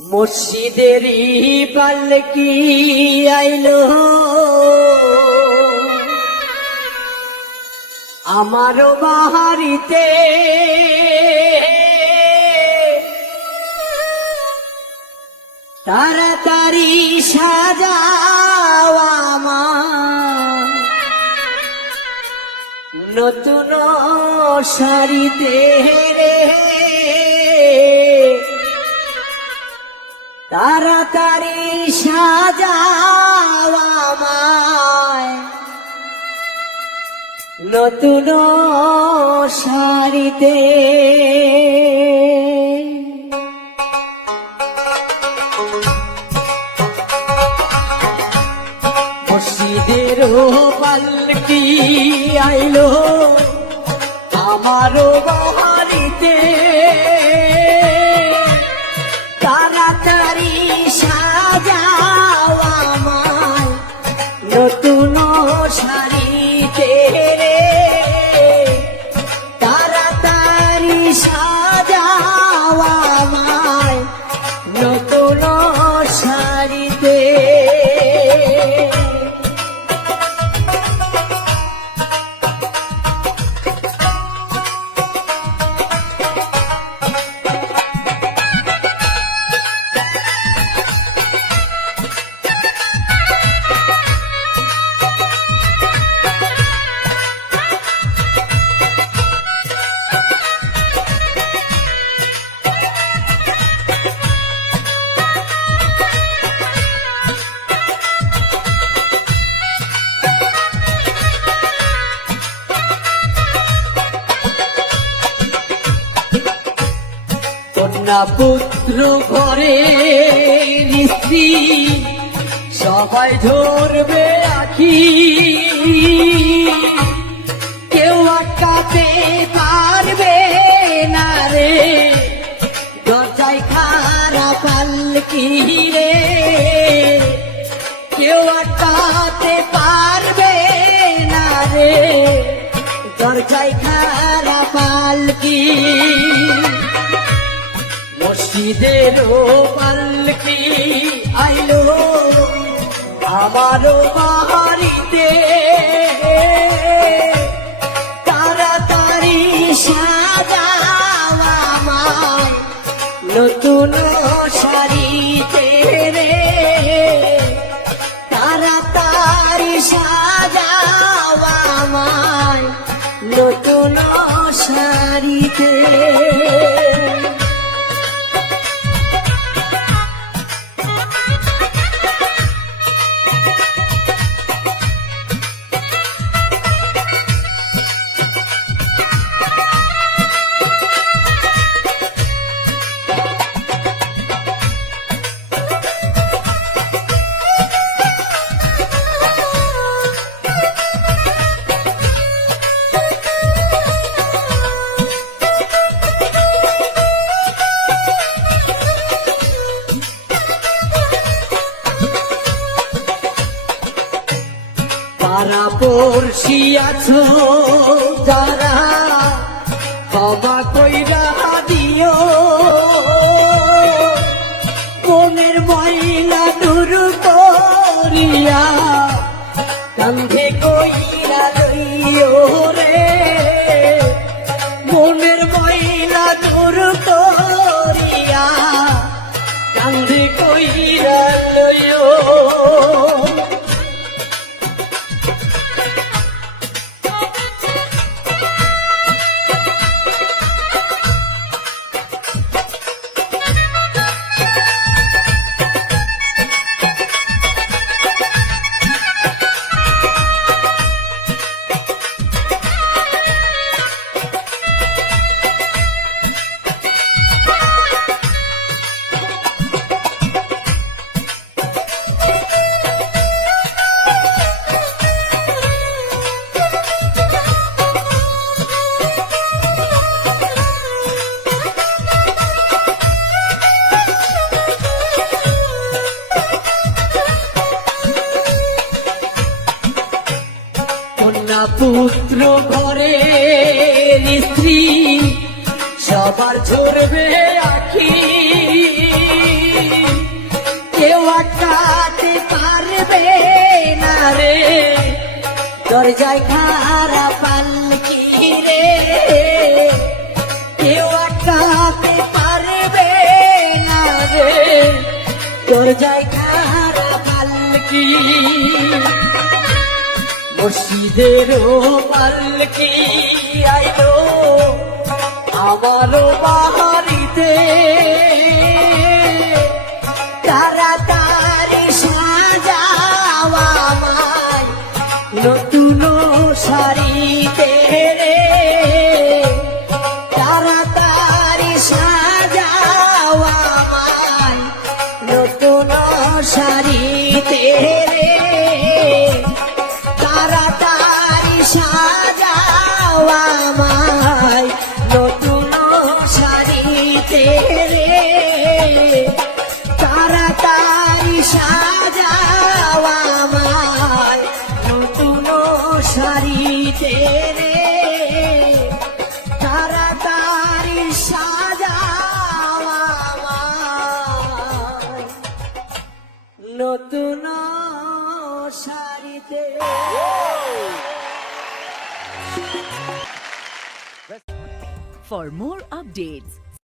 মসজিদেরই পালকি আইলো। আমারও বাহারিতে তাড়াতাড়ি সাজাও নতুন শাড়িতে রে তাড়াতাড়ি সাজাও আমায়। নতুন শাড়িতে। মসজিদের পালকি আইলো আমারও বাড়িতে কন্যা পুত্র করে স্ত্রী সবাই ধরবে আখি। কেউ আটকাতে পারবে না রে, দরজায় খারা পালকি রে। কেউ আটকাতে পারবে না রে, দরজায় খারা পালকি মসজিদের পালকি আইলো? আমারও বাড়িতে। তাড়াতাড়ি সাজাও আমার নতুন শাড়িতে রে। তাড়াতাড়ি সাজাও আমায় নতুন শাড়িতে। পাড়া পড়শি আছো যারা, ক্ষমা কইরা দিও। মনের ময়লা দূর করিয়া কান্ধে কইরা লইও রে। মনের কন্যা পুত্র ঘরে স্ত্রী, সবার ঝরবে আখি। কেউ আটকাতে পারবে না রে। দরজায় খারা পালকি রে। কেউ আটকাতে পারবে না রে। দরজায় খারা পালকি। মসজিদেরও পালকি আইলো আমারও বাহারিতে তাড়াতাড়ি সাজাওয়া আমায় নতুন শাড়িতে রে তাড়াতাড়ি সাজাওয়া আমায় নতুন শাড়িতে নতুন শাড়িতে For more updates,